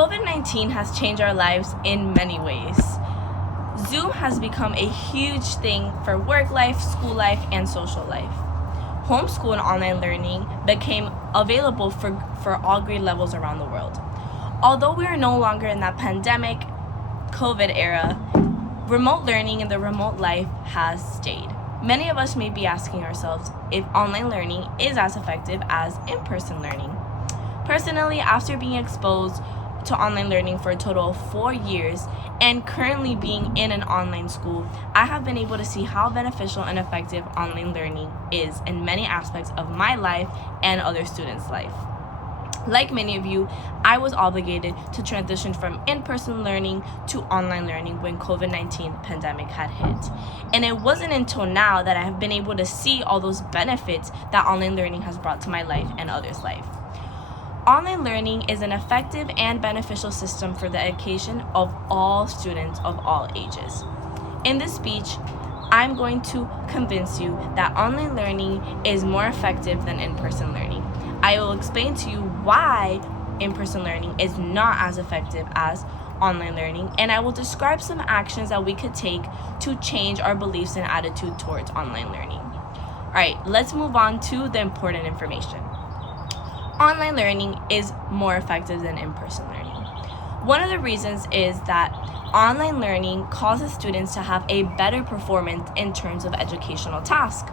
COVID-19 has changed our lives in many ways. Zoom has become a huge thing for work life, school life, and social life. Homeschool and online learning became available for all grade levels around the world. Although we are no longer in that pandemic COVID era, remote learning and the remote life has stayed. Many of us may be asking ourselves if online learning is as effective as in-person learning. Personally, after being exposed to online learning for a total of 4 years and currently being in an online school, I have been able to see how beneficial and effective online learning is in many aspects of my life and other students' life. Like many of you, I was obligated to transition from in-person learning to online learning when COVID-19 pandemic had hit. And it wasn't until now that I have been able to see all those benefits that online learning has brought to my life and others' life. Online learning is an effective and beneficial system for the education of all students of all ages. In this speech, I'm going to convince you that online learning is more effective than in-person learning. I will explain to you why in-person learning is not as effective as online learning, and I will describe some actions that we could take to change our beliefs and attitude towards online learning. All right, let's move on to the important information. Online learning is more effective than in-person learning. One of the reasons is that online learning causes students to have a better performance in terms of educational tasks.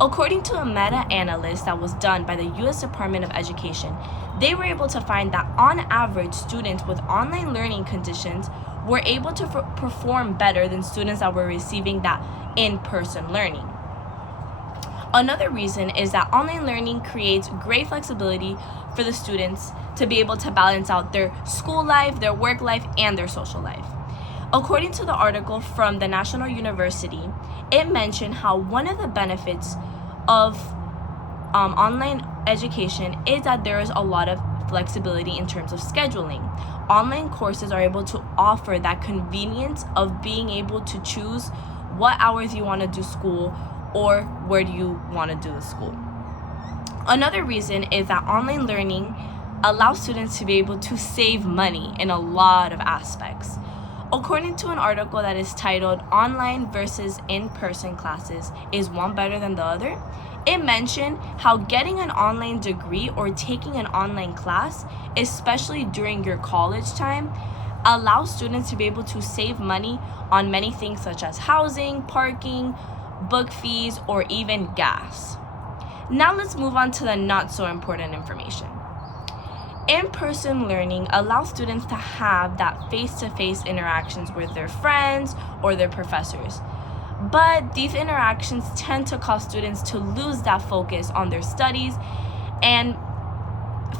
According to a meta-analysis that was done by the U.S. Department of Education, they were able to find that on average, students with online learning conditions were able to perform better than students that were receiving that in-person learning. Another reason is that online learning creates great flexibility for the students to be able to balance out their school life, their work life, and their social life. According to the article from the National University, it mentioned how one of the benefits of online education is that there is a lot of flexibility in terms of scheduling. Online courses are able to offer that convenience of being able to choose what hours you want to do school or where do you want to do the school. Another reason is that online learning allows students to be able to save money in a lot of aspects. According to an article that is titled Online versus In-Person Classes, Is One Better Than the Other? It mentioned how getting an online degree or taking an online class, especially during your college time, allows students to be able to save money on many things such as housing, parking, book fees, or even gas. Now let's move on to the not so important information. In-person learning allows students to have that face-to-face interactions with their friends or their professors. But these interactions tend to cause students to lose that focus on their studies and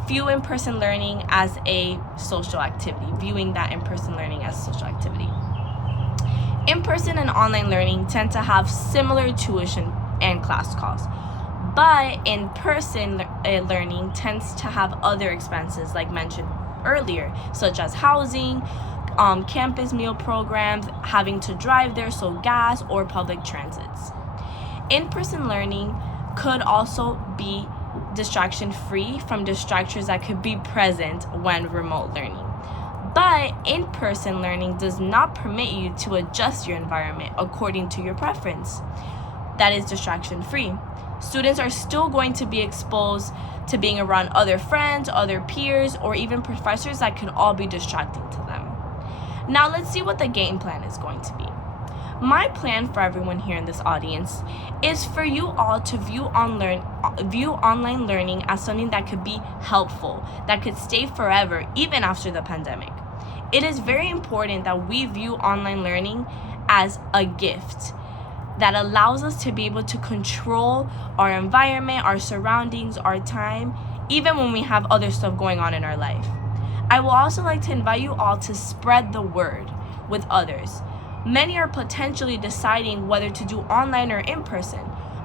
view in-person learning as a social activity, viewing that in-person learning as a social activity. In-person and online learning tend to have similar tuition and class costs, but in-person learning tends to have other expenses like mentioned earlier, such as housing, campus meal programs, having to drive there, so gas or public transits. In-person learning could also be distraction-free from distractions that could be present when remote learning. But in-person learning does not permit you to adjust your environment according to your preference. That is distraction-free. Students are still going to be exposed to being around other friends, other peers, or even professors that could all be distracting to them. Now let's see what the game plan is going to be. My plan for everyone here in this audience is for you all to view online learning as something that could be helpful, that could stay forever, even after the pandemic. It is very important that we view online learning as a gift that allows us to be able to control our environment, our surroundings, our time, even when we have other stuff going on in our life. I will also like to invite you all to spread the word with others. Many are potentially deciding whether to do online or in person,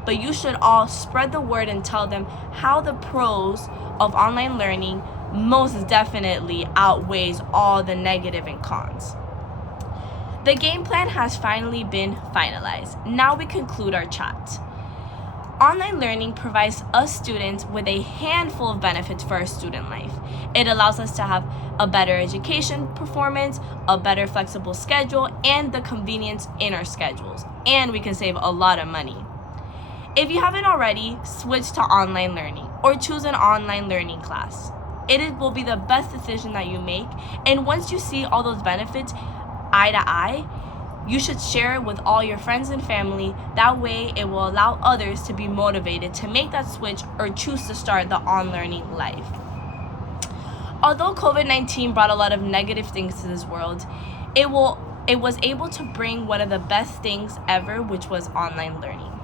but you should all spread the word and tell them how the pros of online learning most definitely outweighs all the negative and cons. The game plan has finally been finalized. Now we conclude our chat. Online learning provides us students with a handful of benefits for our student life. It allows us to have a better education performance, a better flexible schedule, and the convenience in our schedules. And we can save a lot of money. If you haven't already, switch to online learning or choose an online learning class. Will be the best decision that you make, and once you see all those benefits eye to eye, you should share it with all your friends and family. That way, it will allow others to be motivated to make that switch or choose to start the on-learning life. Although COVID-19 brought a lot of negative things to this world, it was able to bring one of the best things ever, which was online learning.